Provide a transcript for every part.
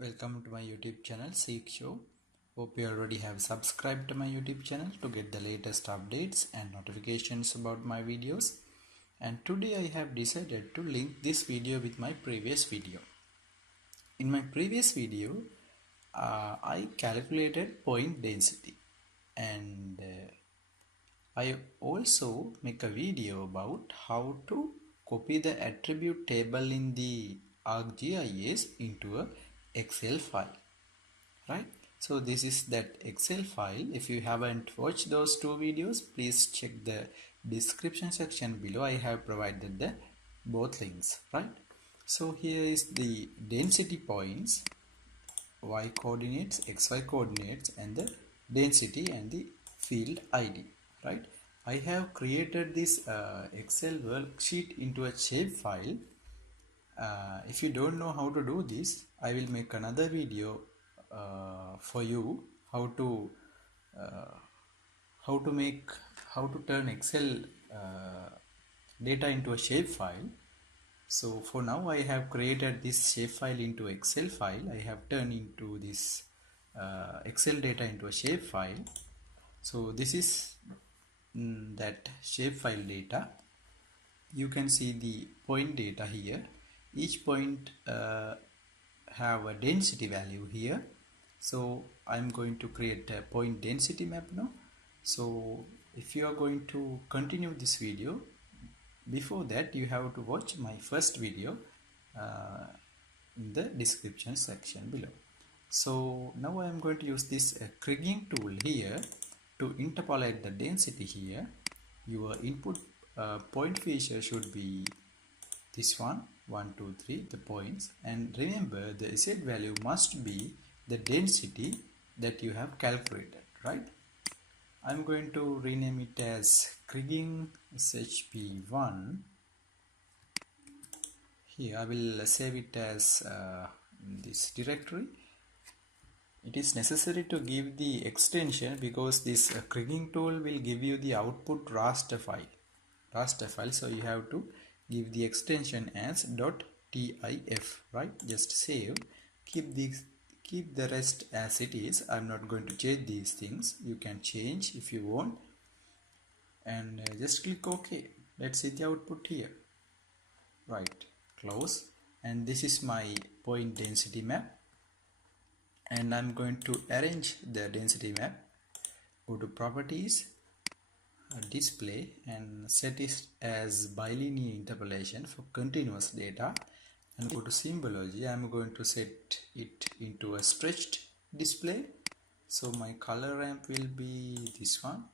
Welcome to my YouTube channel Seek Show. Hope you already have subscribed to my YouTube channel to get the latest updates and notifications about my videos. And today I have decided to link this video with my previous video. In my previous video, I calculated point density, and I also make a video about how to copy the attribute table in the Arcgis into a Excel file, right? So this is that Excel file. If you haven't watched those two videos, please check the description section below. I have provided the both links, right? So here is the density points, y coordinates, xy coordinates, and the density and the field ID, right? I have created this Excel worksheet into a shape file. If you don't know how to do this, I will make another video for you how to turn Excel data into a shape file. So for now I have created this shape file into Excel file. I have turned into this Excel data into a shape file. So this is that shape file data. You can see the point data here. Each point have a density value here. So I'm going to create a point density map now. So if you are going to continue this video, before that you have to watch my first video in the description section below. So now I am going to use this Krigging tool here to interpolate the density here. Your input point feature should be this one, 1, 2, 3, the points, and remember the Z value must be the density that you have calculated, right? I'm going to rename it as Krigging SHP1. Here I will save it as this directory. It is necessary to give the extension because this Krigging tool will give you the output raster file. So you have to give the extension as .tif, right? Just save. Keep the rest as it is. I'm not going to change these things. You can change if you want, and just click OK. Let's see the output here, right? Close. And this is my point density map, and I'm going to arrange the density map. Go to properties, display, and set it as bilinear interpolation for continuous data, and go to symbology. I'm going to set it into a stretched display. So my color ramp will be this one,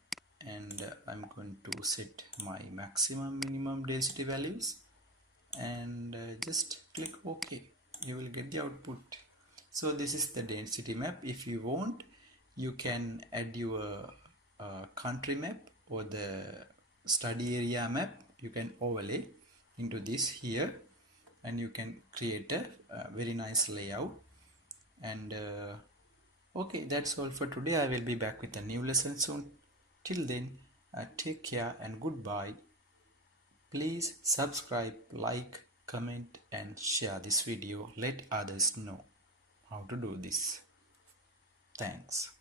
and I'm going to set my maximum minimum density values, and just click OK. You will get the output. So this is the density map. If you want, you can add your country map or the study area map. You can overlay into this here, and you can create a very nice layout. And okay, that's all for today. I will be back with a new lesson soon. Till then, take care and goodbye. Please subscribe, like, comment, and share this video. Let others know how to do this. Thanks.